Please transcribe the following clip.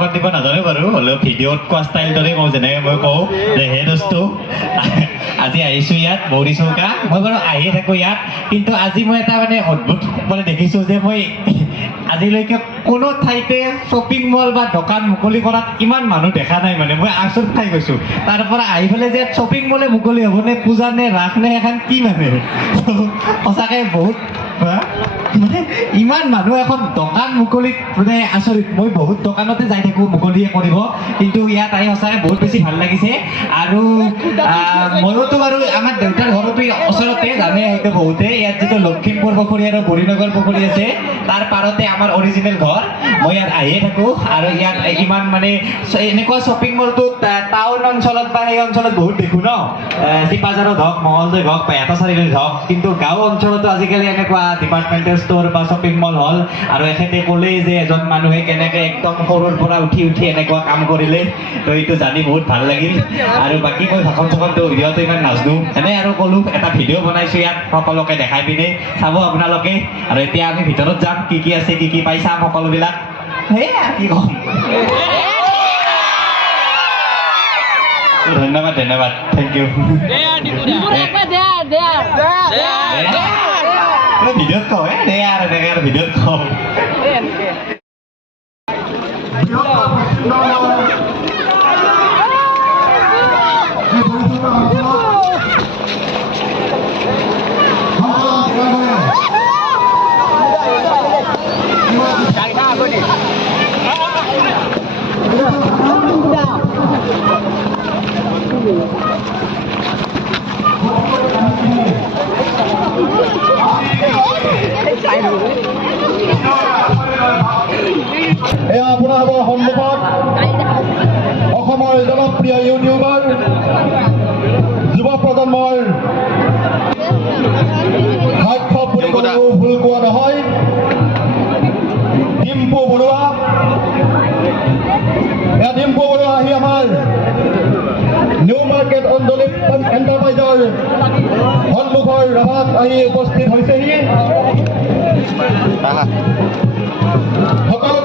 ধন্যবাদ দিব নাজানো বাৰু হ'লেও ভিডিঅ'ত কোৱা ষ্টাইল দৰে কওঁ যেনেকৈ মই কওঁ যে হে দোস্তু আজি আহিছোঁ ইয়াত মৌৰী চৌকা মই বাৰু আহিয়ে থাকোঁ ইয়াত কিন্তু আজি মই এটা মানে অদ্ভুত মানে দেখিছোঁ যে মই আজিলৈকে কোনো ঠাইতে শ্বপিং মল বা দোকান মুকলি কৰাত ইমান মানুহ দেখা নাই মানে মই আচৰিত খাই গৈছোঁ তাৰ পৰা আহি পেলাই যে শ্বপিং মলে মুকলি হ'ব নে পূজা নে ৰাস নে এখন কি মানে সঁচাকৈ বহুত মানে ইমান মানুহ এখন দোকান মুকলিত মানে আচৰিত মই বহুত দোকানতে যাই থাকোঁ মুকলিয়ে কৰিব কিন্তু ইয়াত আহি সঁচাকৈ বহুত বেছি ভাল লাগিছে আৰু মইতো বাৰু আমাৰ দেউতাৰ ঘৰতো ওচৰতে জানে হয়তো বহুতে ইয়াত যিটো লখিমপুৰ পুখুৰী আৰু বুঢ়ীনগৰ পুখুৰী আছে তাৰ পাৰতে আমাৰ অৰিজিনেল ঘৰ মই ইয়াত আহিয়ে থাকোঁ আৰু ইয়াত ইমান মানে এনেকুৱা শ্বপিং মলটো টাউন অঞ্চলত বা সেই অঞ্চলত বহুত দেখোঁ ন চিপাঝাৰত হওক মঙলদৈত হওক বা এটা চাৰিআলিত হওক কিন্তু গাঁও অঞ্চলতো আজিকালি এনেকুৱা ডিপাৰ্টমেণ্টেল ষ্ট'ৰ বা শ্বপিং মল হ'ল আৰু এখেতে ক'লেই যে এজন মানুহে কেনেকৈ একদম সৰুৰ পৰা উঠি এনেকুৱা কাম কৰিলে তো এইটো জানি বহুত ভাল লাগিল আৰু বাকী মই ভাষণ চাখনটো ভিডিঅ'টো ইমান নাজানো এনে আৰু ক'লোঁ এটা ভিডিঅ' বনাইছোঁ ইয়াত সকলোকে দেখাই পিনে চাব আপোনালোকে আৰু এতিয়া আমি ভিতৰত যাম কি আছে কি পাই চাম সকলোবিলাক সেয়া কি ক'ম ধন্যবাদ থেংক ইউ ভিডিঅ'ত কওঁ দে আৰু এনেকৈ আৰু ভিডিঅ'ত কওঁ এয়া আপোনাৰ সন্মুখত অসমৰ জনপ্ৰিয় ইউটিউবাৰ যুৱ প্ৰজন্মৰ ভাষ্য বুলি ক'লেও ভুল কোৱা নহয় ডিম্পু বৰুৱা এয়া ডিম্পু বৰুৱা আহি আমাৰ নিউ মাৰ্কেট অঞ্চলিক এণ্টাৰপ্ৰাইজৰ সন্মুখৰ সভাত আহি উপস্থিত হৈছেহি সকলো